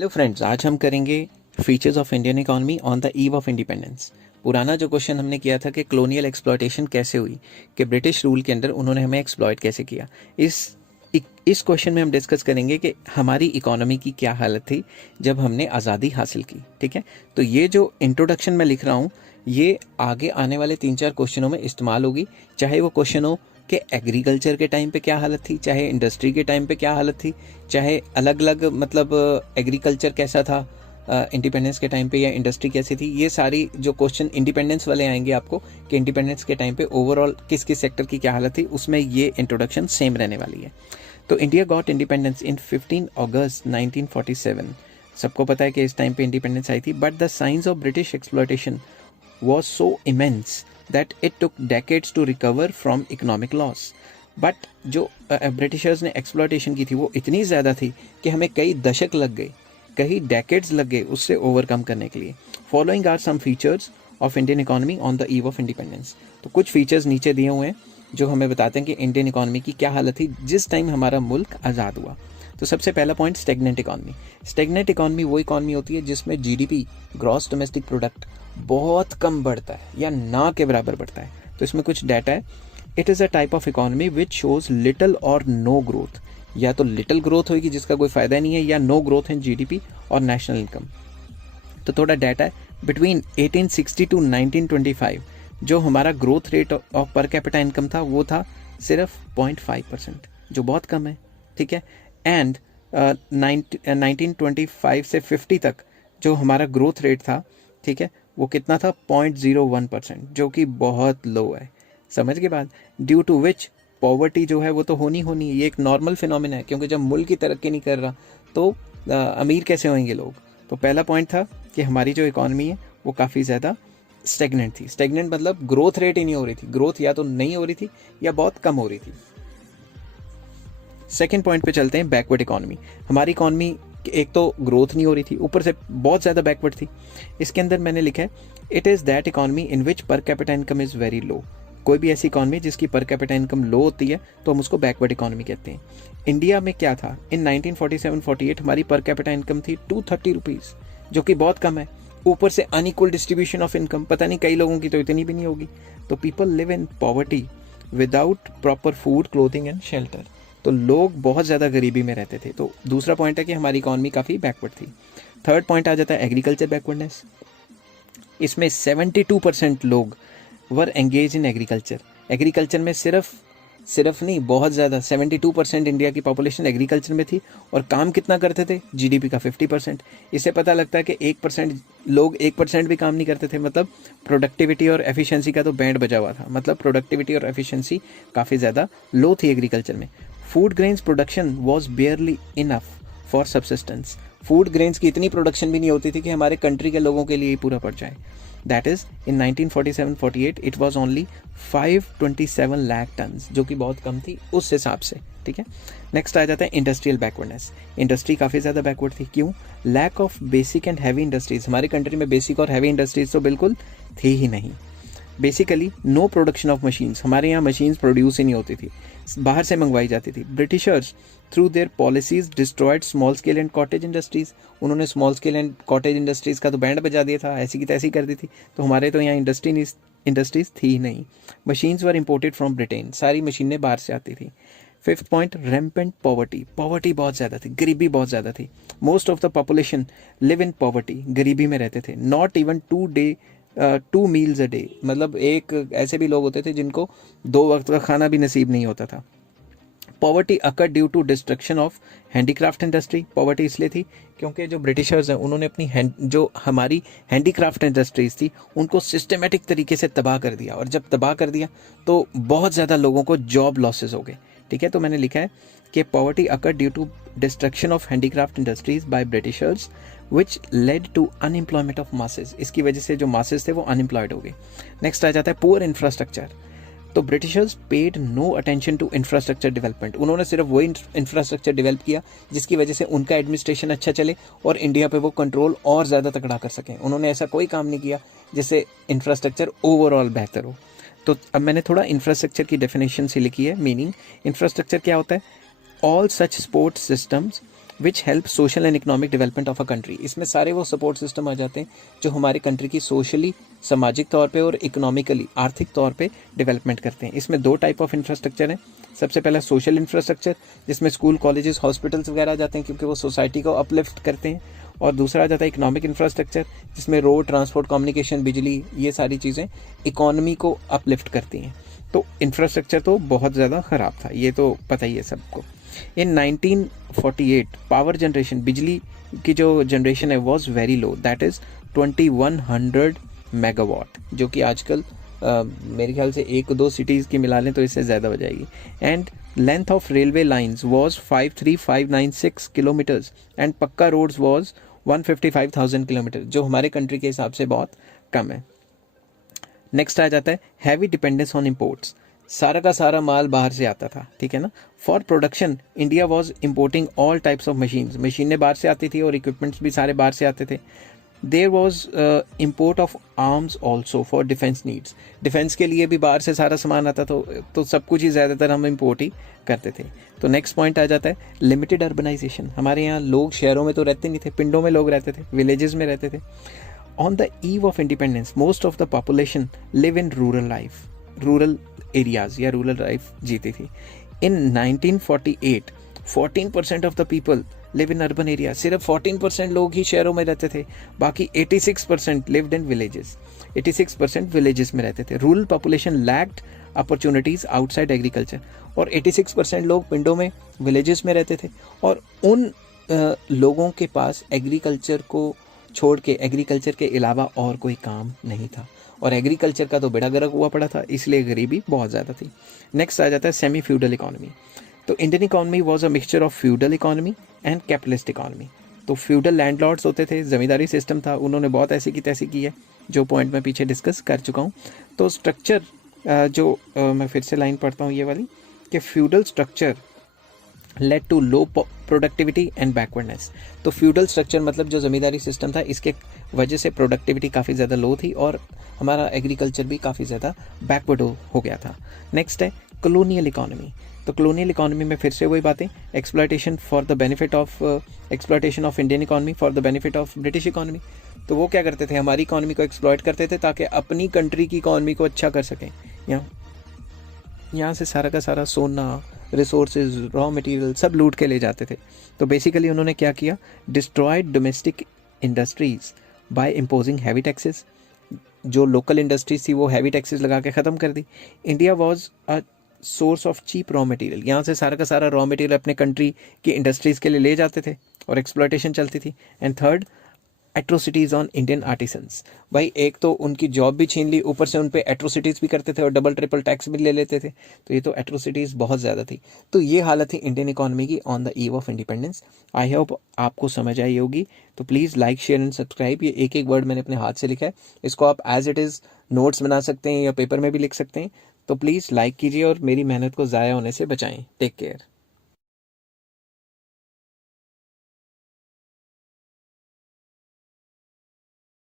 Hello friends, आज हम करेंगे features of Indian economy on the eve of independence. पुराना जो क्वेश्चन हमने किया था कि कॉलोनियल एक्सप्लॉयटेशन कैसे हुई, कि ब्रिटिश रूल के अंदर उन्होंने हमें एक्सप्लॉयट कैसे किया। इस क्वेश्चन में हम डिस्कस करेंगे कि हमारी इकोनॉमी की क्या हालत थी जब हमने आज़ादी हासिल की। ठीक है, तो ये जो इंट्रोडक्शन मैं लिख रहा हूँ ये आगे आने वाले 3-4 क्वेश्चनों में इस्तेमाल होगी, चाहे वो क्वेश्चन हो कि एग्रीकल्चर के टाइम पे क्या हालत थी, चाहे इंडस्ट्री के टाइम पे क्या हालत थी, चाहे अलग अलग मतलब एग्रीकल्चर कैसा था इंडिपेंडेंस के टाइम पे या इंडस्ट्री कैसी थी। ये सारी जो क्वेश्चन इंडिपेंडेंस वाले आएंगे आपको कि इंडिपेंडेंस के टाइम पे ओवरऑल किस किस सेक्टर की क्या हालत थी, उसमें ये इंट्रोडक्शन सेम रहने वाली है। तो इंडिया गॉट इंडिपेंडेंस इन 15 अगस्त 1947। सबको पता है कि इस टाइम पे इंडिपेंडेंस आई थी, but the science of British exploitation was so immense that it took decades to recover from economic loss. But जो ब्रिटिशर्स ने एक्सप्लॉयटेशन की थी वो इतनी ज़्यादा थी कि हमें कई दशक लग गए, कई डेकेड्स लग गए उससे ओवरकम करने के लिए। Following are some features of Indian economy on the eve of independence. तो कुछ फीचर्स नीचे दिए हुए हैं जो हमें बताते हैं कि इंडियन इकोनॉमी की क्या हालत थी जिस टाइम हमारा मुल्क आज़ाद हुआ। तो सबसे पहला point, stagnant economy. Stagnant economy वो इकोनॉमी होती है जिसमें जीडीपी, ग्रॉस डोमेस्टिक प्रोडक्ट, बहुत कम बढ़ता है या ना के बराबर बढ़ता है। तो इसमें कुछ डाटा है। It is a type of economy which shows little और नो ग्रोथ। या तो लिटिल ग्रोथ होगी जिसका कोई फायदा नहीं है, या नो ग्रोथ इन जीडीपी और नेशनल इनकम। तो थोड़ा डाटा है, बिटवीन 1860 टू 1925 जो हमारा growth rate of per capita income था वो था सिर्फ 0.5%, जो बहुत कम है। ठीक है, एंड 1925 से 50 तक जो हमारा ग्रोथ रेट था, ठीक है, वो कितना था 0.01%, जो कि बहुत लो है। समझ के बाद, ड्यू टू विच पॉवर्टी जो है वो तो होनी है, ये एक नॉर्मल फिनोमिना है, क्योंकि जब मुल्क की तरक्की नहीं कर रहा तो अमीर कैसे होंगे लोग। तो पहला पॉइंट था कि हमारी जो इकॉनमी है वो काफ़ी ज़्यादा स्टेगनेंट थी। स्टेगनेंट मतलब ग्रोथ रेट ही नहीं हो रही थी, ग्रोथ या तो नहीं हो रही थी या बहुत कम हो रही थी। सेकेंड पॉइंट पे चलते हैं, बैकवर्ड इकॉनमी। हमारी इकॉनमी एक तो ग्रोथ नहीं हो रही थी, ऊपर से बहुत ज़्यादा बैकवर्ड थी। इसके अंदर मैंने लिखा है, it is that economy in which per capita income is very low. कोई भी ऐसी इकॉनमी जिसकी पर कैपिटा इनकम लो होती है तो हम उसको बैकवर्ड इकॉनमी कहते हैं। इंडिया में क्या था, इन 1947-48 हमारी पर कैपिटा इनकम थी 230 रुपीज़, जो कि बहुत कम है। ऊपर से अनइक्वल डिस्ट्रीब्यूशन ऑफ इनकम, पता नहीं कई लोगों की तो इतनी भी नहीं होगी। तो people live in poverty without proper food, clothing and shelter. तो लोग बहुत ज़्यादा गरीबी में रहते थे। तो दूसरा पॉइंट है कि हमारी इकॉनमी काफ़ी बैकवर्ड थी। थर्ड पॉइंट आ जाता है एग्रीकल्चर बैकवर्डनेस। इसमें 72% लोग वर एंगेज इन एग्रीकल्चर। एग्रीकल्चर में सिर्फ नहीं, बहुत ज़्यादा 72% इंडिया की पॉपुलेशन एग्रीकल्चर में थी। और काम कितना करते थे, जीडीपी का 50%। इससे पता लगता है कि 1% लोग 1% भी काम नहीं करते थे। मतलब प्रोडक्टिविटी और एफिशिएंसी का तो बैंड बजा हुआ था। मतलब प्रोडक्टिविटी और एफिशिएंसी काफ़ी ज़्यादा लो थी एग्रीकल्चर में। Food grains production was बेयरली enough for subsistence. Food grains की इतनी प्रोडक्शन भी नहीं होती थी कि हमारे कंट्री के लोगों के लिए ही पूरा पड़ जाए। That is in 1947-48 it was only 527 lakh tons, जो कि बहुत कम थी उस हिसाब से। ठीक है, नेक्स्ट आ जाता है इंडस्ट्रियल बैकवर्डनेस। इंडस्ट्री काफ़ी ज़्यादा बैकवर्ड थी। क्यों? Lack of basic and heavy industries. हमारे कंट्री में बेसिक और हैवी इंडस्ट्रीज़ तो बिल्कुल थी ही नहीं। Basically no production of machines. हमारे यहाँ मशीन्स प्रोड्यूस ही नहीं होती थी, बाहर से मंगवाई जाती थी। Britishers through their policies destroyed small scale and cottage industries. उन्होंने small scale and cottage industries का तो बैंड बजा दिया था, ऐसी की तैसी कर दी थी। तो हमारे तो यहाँ इंडस्ट्रीज़ थी ही नहीं। Machines were imported from Britain. सारी मशीनें बाहर से आती थी। Fifth point, rampant poverty. Poverty बहुत ज़्यादा थी, गरीबी बहुत ज़्यादा थी। Most of the population live in poverty, गरीबी में रहते थे। Not even 2 meals a day. मतलब ऐसे भी लोग होते थे जिनको 2 वक्त का खाना भी नसीब नहीं होता था। Poverty occur due to destruction of handicraft industry. Poverty इसलिए थी क्योंकि जो ब्रिटिशर्स हैं उन्होंने अपनी जो हमारी हैंडीक्राफ्ट इंडस्ट्रीज थी उनको सिस्टमेटिक तरीके से तबाह कर दिया। और जब तबाह कर दिया तो बहुत ज़्यादा लोगों को जॉब लॉसेस हो गए। ठीक है, तो मैंने लिखा है कि poverty occur due to destruction of handicraft industries by Britishers which led to unemployment of masses. इसकी वजह से जो मासेस थे वो अनएम्प्लॉयड हो गए। नेक्स्ट आ जाता है पुअर इंफ्रास्ट्रक्चर। तो Britishers paid no attention to infrastructure development. उन्होंने सिर्फ वही इंफ्रास्ट्रक्चर डेवलप किया जिसकी वजह से उनका एडमिनिस्ट्रेशन अच्छा चले और इंडिया पे वो कंट्रोल और ज़्यादा तगड़ा कर सकें। उन्होंने ऐसा कोई काम नहीं किया जिससे इंफ्रास्ट्रक्चर ओवरऑल बेहतर हो। तो अब मैंने थोड़ा इंफ्रास्ट्रक्चर की डेफिनेशन से लिखी है। मीनिंग, इंफ्रास्ट्रक्चर क्या होता है? All such support systems which help social and economic development of a country. इसमें सारे वो सपोर्ट सिस्टम आ जाते हैं जो हमारी कंट्री की सोशली, सामाजिक तौर पे और इकोनॉमिकली, आर्थिक तौर पे डेवलपमेंट करते हैं। इसमें दो टाइप ऑफ इंफ्रास्ट्रक्चर हैं। सबसे पहला सोशल इंफ्रास्ट्रक्चर, जिसमें स्कूल, कॉलेजेस, हॉस्पिटल्स वगैरह आ जाते हैं क्योंकि वो सोसाइटी को अपलिफ्ट करते हैं। और दूसरा आ जाता है इकोनॉमिक इंफ्रास्ट्रक्चर, जिसमें रोड, ट्रांसपोर्ट, कम्युनिकेशन, बिजली, ये सारी चीज़ें इकोनॉमी को अपलिफ्ट करती हैं। तो इंफ्रास्ट्रक्चर तो बहुत ज़्यादा ख़राब था, ये तो पता ही है सबको। इन 1948 पावर जनरेशन, बिजली की जो जनरेशन है was very low, that is 2100 megawatt, जो कि आजकल मेरे ख्याल से एक दो सिटीज़ की मिला लें तो इससे ज़्यादा हो जाएगी। And length of railway lines was 53596 kilometres and पक्का रोड्स वॉज 155,000 किलोमीटर, जो हमारे कंट्री के हिसाब से बहुत कम है। नेक्स्ट आ जाता है हैवी डिपेंडेंस ऑन इम्पोर्ट्स। सारा का सारा माल बाहर से आता था, ठीक है ना। For production India was importing all types of machines, मशीनें बाहर से आती थी और इक्विपमेंट्स भी सारे बाहर से आते थे। There was import of arms also for defence needs, defence के लिए भी बाहर से सारा सामान आता तो सब कुछ ही ज़्यादातर हम इम्पोर्ट ही करते थे। तो नेक्स्ट पॉइंट आ जाता है लिमिटेड अर्बनाइजेशन। हमारे यहाँ लोग शहरों में तो रहते नहीं थे, पिंडों में लोग रहते थे, विलेजेस में रहते थे। On the eve of independence, most of the population live in rural life, rural areas या rural life जीती थी। In 1948, 14% of the people live in urban area। सिर्फ 14% लोग ही शहरों में रहते थे, बाकी 86% lived in villages। 86% villages में रहते थे। Rural population lacked opportunities outside agriculture, और 86% लोग पिंडों में, villages में रहते थे, और उन लोगों के पास एग्रीकल्चर को छोड़ के, एग्रीकल्चर के अलावा और कोई काम नहीं था, और एग्रीकल्चर का तो बेड़ा गर्क हुआ पड़ा था, इसलिए गरीबी बहुत ज़्यादा थी। नेक्स्ट आ जाता है सेमी फ्यूडल इकोनॉमी। तो Indian economy was a mixture of feudal economy and capitalist economy. तो फ्यूडल लैंडलॉर्ड्स होते थे, ज़मींदारी सिस्टम था, उन्होंने बहुत ऐसी की तैसी की है, जो पॉइंट मैं पीछे डिस्कस कर चुका हूँ। तो स्ट्रक्चर मैं फिर से लाइन पढ़ता हूँ ये वाली, कि feudal structure led to low productivity and backwardness. तो फ्यूडल स्ट्रक्चर मतलब जो ज़मींदारी सिस्टम था, इसके वजह से प्रोडक्टिविटी काफ़ी ज़्यादा लो थी और हमारा एग्रीकल्चर भी काफ़ी ज़्यादा बैकवर्ड हो गया था। नेक्स्ट है कॉलोनियल इकोनॉमी। तो कॉलोनियल इकोनॉमी में फिर से वही बातें, exploitation for the benefit of exploitation of Indian economy for the benefit of British economy. तो वो क्या करते थे, हमारी इकोनॉमी को एक्सप्लॉयट करते थे ताकि अपनी कंट्री की इकोनॉमी को अच्छा कर सकें। यहाँ से सारा का सारा सोना, रिसोर्सेज, रॉ मटेरियल सब लूट के ले जाते थे। तो बेसिकली उन्होंने क्या किया, destroyed domestic industries by imposing heavy taxes. जो लोकल इंडस्ट्रीज थी वो हैवी टैक्सेस लगा के ख़त्म कर दी। India was a source of cheap raw material. यहाँ से सारा का सारा रॉ मटेरियल अपने कंट्री की इंडस्ट्रीज़ के लिए ले जाते थे और एक्सप्लॉयटेशन चलती थी। And third, atrocities on Indian artisans. भाई एक तो उनकी जॉब भी छीन ली, ऊपर से उन पे एट्रोसिटीज़ भी करते थे और डबल ट्रिपल टैक्स भी ले लेते थे। तो ये तो एट्रोसिटीज़ बहुत ज़्यादा थी। तो ये हालत थी इंडियन इकोनॉमी की on the eve of independence. I hope आपको समझ आई होगी। तो please like, share and subscribe. ये एक एक वर्ड मैंने अपने हाथ से लिखा है, इसको आप एज इट इज़ नोट्स बना सकते हैं या पेपर में भी लिख सकते हैं। तो प्लीज़ लाइक कीजिए और मेरी मेहनत को ज़ाया होने से बचाएं। Take care.